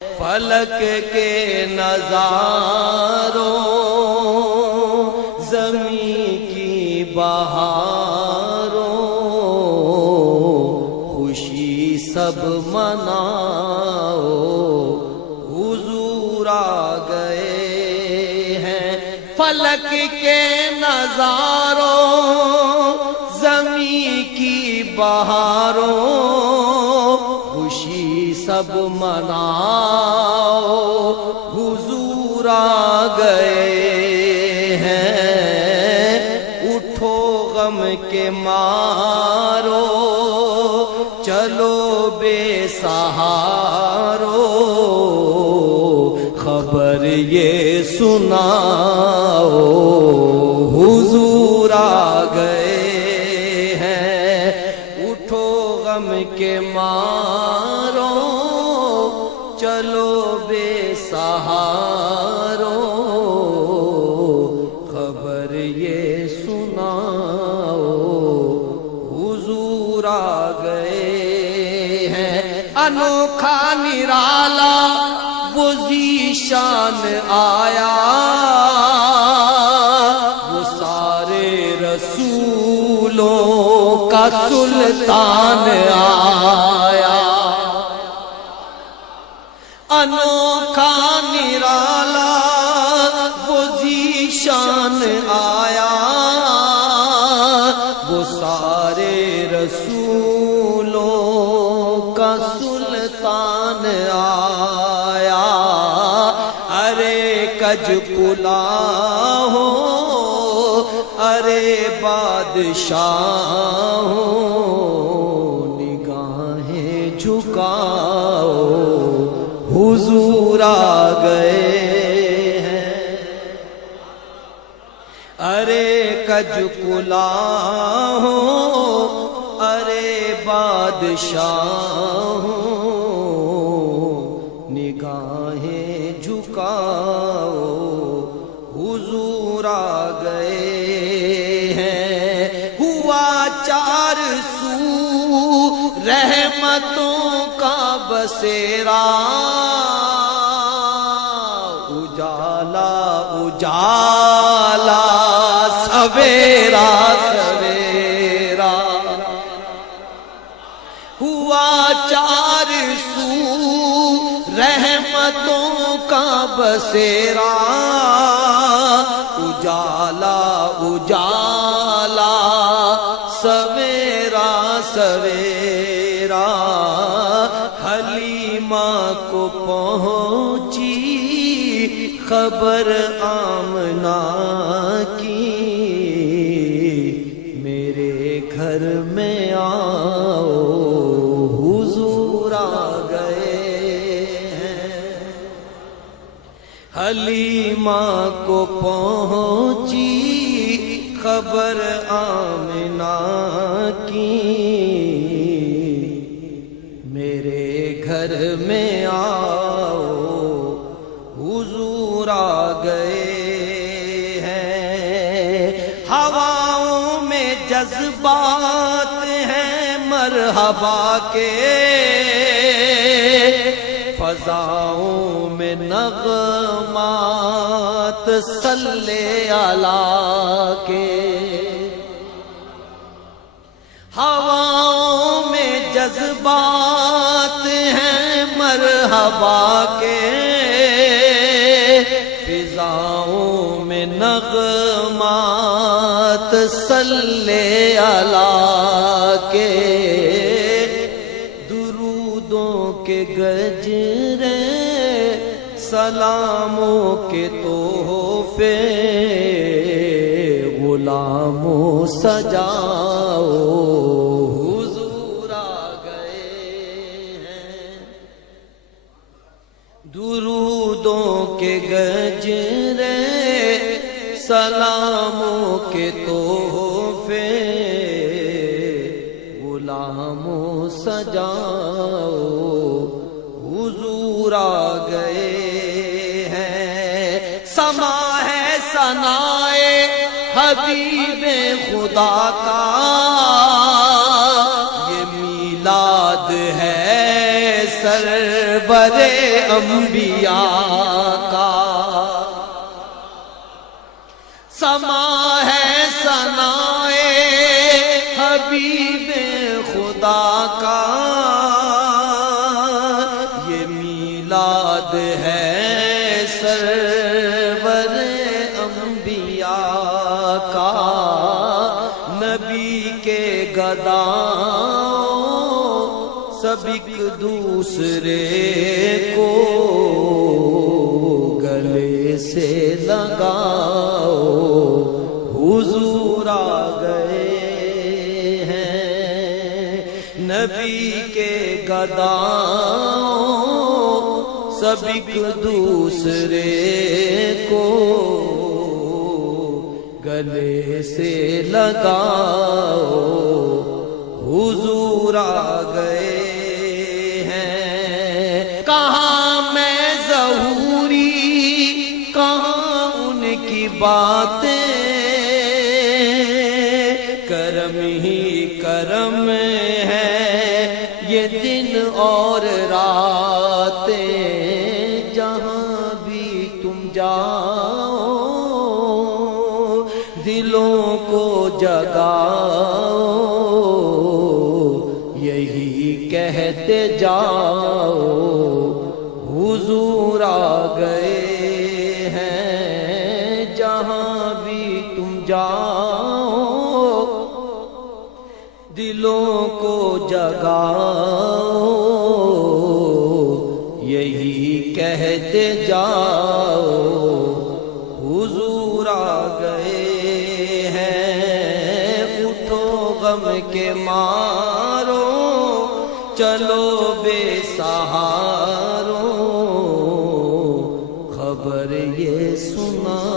فلک کے نظاروں زمین کی بہاروں خوشی سب مناؤ حضور آ گئے ہیں۔ فلک کے نظاروں زمین کی بہاروں خوشی سب مناؤ حضور آ گئے ہیں۔ اٹھو غم کے مارو چلو بے سہارو خبر یہ سناؤ حضور آ گئے ہیں۔ اٹھو غم کے مارو چلو بے سہارو خبر یہ سناؤ حضور آ گئے ہیں۔ انوکھا نرالا وہ ذیشان آیا وہ سارے رسولوں کا سلطان آیا۔ انوکھا نرالا وہ ذیشان آیا وہ سارے رسولوں کا سلطان آیا۔ ارے کج کلا ہو ارے بادشاہ ہو نگاہیں جھکاؤ حضور آ گئے ہیں۔ ارے کج کلا ہو ارے بادشاہ ہو نگاہیں جھکاؤ حضور آ گئے ہیں۔ ہوا 400 رحمتوں کا بسیرا اجالا اجالا سویرا سویرا۔ ہوا 400 رحمتوں کا بسیرا اجالا اجالا سویرا سویرا۔ حلیمہ کو پہنچی خبر آمنہ کی میرے گھر میں آؤ حضور آ گئے ہیں۔ حلیمہ کو پہنچی خبر آمنہ کی میرے گھر میں آؤ حضور آ گئے ہیں۔ ہواؤں میں جذبات ہیں مرحبا کے فضاؤں میں نغمات صلی اللہ کے۔ ہواؤں میں جذبات ہیں مرحبا کے فضاؤں میں نغمات صلی اللہ کے۔ درودوں کے گجرے سلاموں کے تحفے غلاموں سجاؤ حضور آ گئے ہیں۔ درودوں کے گجرے سلاموں کے تحفے غلاموں سجاؤ حضور آ گئے ہیں۔ سما ہے ثنائے حبیب خدا کا یہ میلاد ہے سر سرور انبیاء کا سما ہے ثنائے حبیب خدا کا یہ میلاد ہے سرور انبیاء کا نبی کے گداؤں سب ایک دوسرے کو گلے سے لگاؤ حضور آ گئے ہیں نبی کے گداؤں سب ایک دوسرے کو گلے سے لگاؤ حضور آ گئے ہیں کہاں میں ظہوری کہاں ان کی باتیں کرم ہی کرم ہے یہ دن اور راتیں جہاں بھی تم جاؤ دلوں کو جگاؤ یہی کہتے جاؤ حضور آ گئے ہیں جہاں بھی تم جاؤ دلوں کو جگاؤ یہی کہتے جاؤ حضور آ گئے غم کے مارو چلو بے سہارو خبر یہ سنا